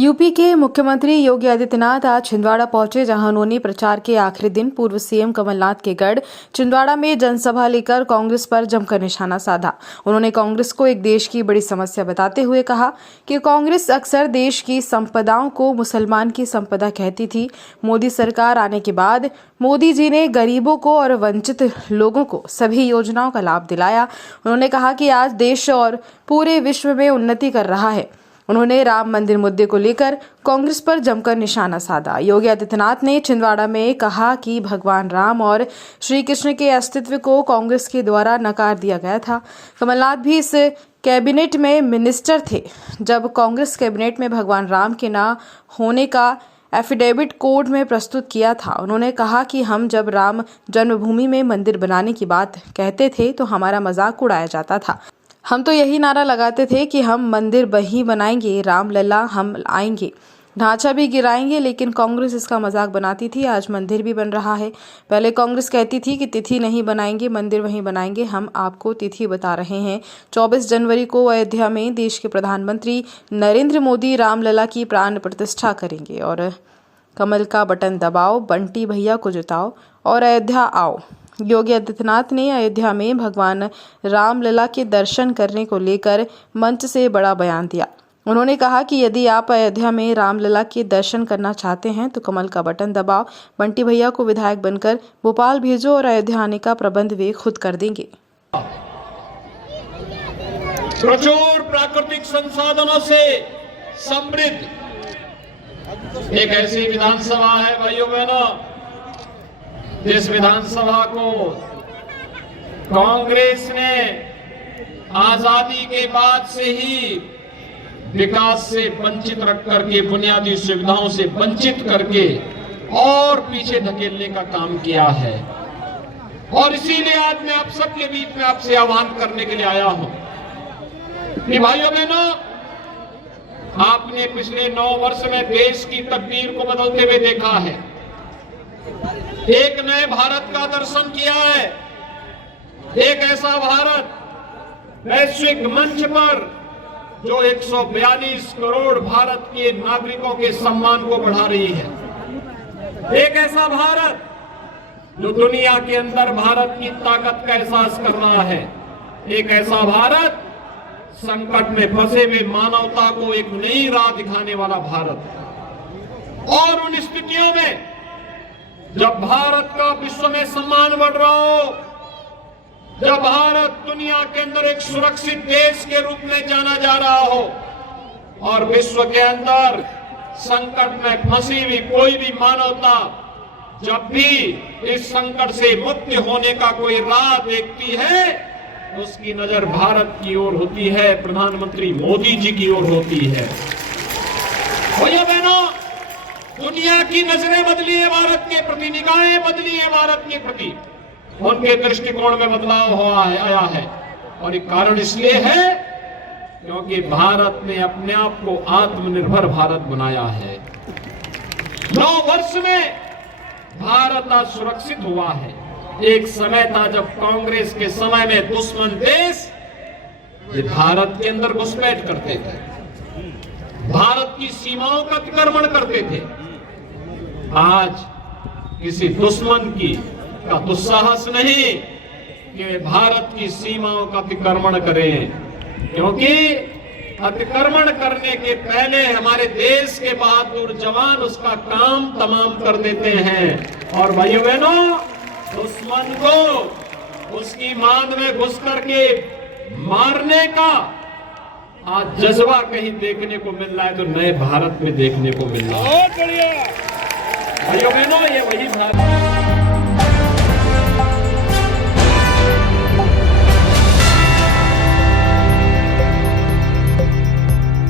UP के मुख्यमंत्री योगी आदित्यनाथ आज छिंदवाड़ा पहुंचे, जहां उन्होंने प्रचार के आखिरी दिन पूर्व सीएम कमलनाथ के गढ़ छिंदवाड़ा में जनसभा लेकर कांग्रेस पर जमकर निशाना साधा। उन्होंने कांग्रेस को एक देश की बड़ी समस्या बताते हुए कहा कि कांग्रेस अक्सर देश की संपदाओं को मुसलमान की संपदा कहती थी। मोदी सरकार आने के बाद मोदी जी ने गरीबों को और वंचित लोगों को सभी योजनाओं का लाभ दिलाया। उन्होंने कहा कि आज देश और पूरे विश्व में उन्नति कर रहा है। उन्होंने राम मंदिर मुद्दे को लेकर कांग्रेस पर जमकर निशाना साधा। योगी आदित्यनाथ ने छिंदवाड़ा में कहा कि भगवान राम और श्री कृष्ण के अस्तित्व को कांग्रेस के द्वारा नकार दिया गया था। कमलनाथ भी इस कैबिनेट में मिनिस्टर थे जब कांग्रेस कैबिनेट में भगवान राम के न होने का एफिडेविट कोर्ट में प्रस्तुत किया था। उन्होंने कहा कि हम जब राम जन्मभूमि में मंदिर बनाने की बात कहते थे तो हमारा मजाक उड़ाया जाता था। हम तो यही नारा लगाते थे कि हम मंदिर वही बनाएंगे, राम लला हम आएंगे, ढांचा भी गिराएंगे, लेकिन कांग्रेस इसका मजाक बनाती थी। आज मंदिर भी बन रहा है। पहले कांग्रेस कहती थी कि तिथि नहीं बनाएंगे, मंदिर वहीं बनाएंगे। हम आपको तिथि बता रहे हैं। 24 जनवरी को अयोध्या में देश के प्रधानमंत्री नरेंद्र मोदी रामलला की प्राण प्रतिष्ठा करेंगे और कमल का बटन दबाओ, बंटी भैया को जिताओ और अयोध्या आओ। योगी आदित्यनाथ ने अयोध्या में भगवान रामलला के दर्शन करने को लेकर मंच से बड़ा बयान दिया। उन्होंने कहा कि यदि आप अयोध्या में रामलला के दर्शन करना चाहते हैं तो कमल का बटन दबाओ, बंटी भैया को विधायक बनकर भोपाल भेजो और अयोध्या आने का प्रबंध वे खुद कर देंगे। प्रचुर प्राकृतिक संसाधनों से समृद्ध एक ऐसी विधानसभा है भाइयों बहनों, जिस विधानसभा को कांग्रेस ने आजादी के बाद से ही विकास से वंचित रख करके, बुनियादी सुविधाओं से वंचित करके और पीछे धकेलने का काम किया है। और इसीलिए आज मैं आप सबके बीच में आपसे आह्वान करने के लिए आया हूं कि भाइयों बहनों, आपने पिछले 9 वर्ष में देश की तकदीर को बदलते हुए देखा है। एक नए भारत का दर्शन किया है। एक ऐसा भारत वैश्विक मंच पर जो 142 करोड़ भारत के नागरिकों के सम्मान को बढ़ा रही है। एक ऐसा भारत जो दुनिया के अंदर भारत की ताकत का एहसास कर रहा है। एक ऐसा भारत संकट में फंसे हुए मानवता को एक नई राह दिखाने वाला भारत। और उन स्थितियों में जब भारत का विश्व में सम्मान बढ़ रहा हो, जब भारत दुनिया के अंदर एक सुरक्षित देश के रूप में जाना जा रहा हो और विश्व के अंदर संकट में फंसी हुई कोई भी मानवता जब भी इस संकट से मुक्त होने का कोई राह देखती है, उसकी नजर भारत की ओर होती है, प्रधानमंत्री मोदी जी की ओर होती है। भैया बहनों, दुनिया की नजरें बदली है भारत के प्रति, निगाहें बदली है भारत के प्रति, उनके दृष्टिकोण में बदलाव आया है। और एक कारण इसलिए है क्योंकि भारत ने अपने आप को आत्मनिर्भर भारत बनाया है। 9 वर्ष में भारत आज सुरक्षित हुआ है। एक समय था जब कांग्रेस के समय में दुश्मन देश ये भारत के अंदर घुसपैठ करते थे, भारत की सीमाओं का अतिक्रमण करते थे। आज किसी दुश्मन का दुस्साहस नहीं कि भारत की सीमाओं का अतिक्रमण करें, क्योंकि अतिक्रमण करने के पहले हमारे देश के बहादुर जवान उसका काम तमाम कर देते हैं। और भाइयों बहनों, दुश्मन को उसकी मांद में घुस करके मारने का आज जज्बा कहीं देखने को मिल रहा है तो नए भारत में देखने को मिल रहा है। भाइयों बहनों, ये वही भारत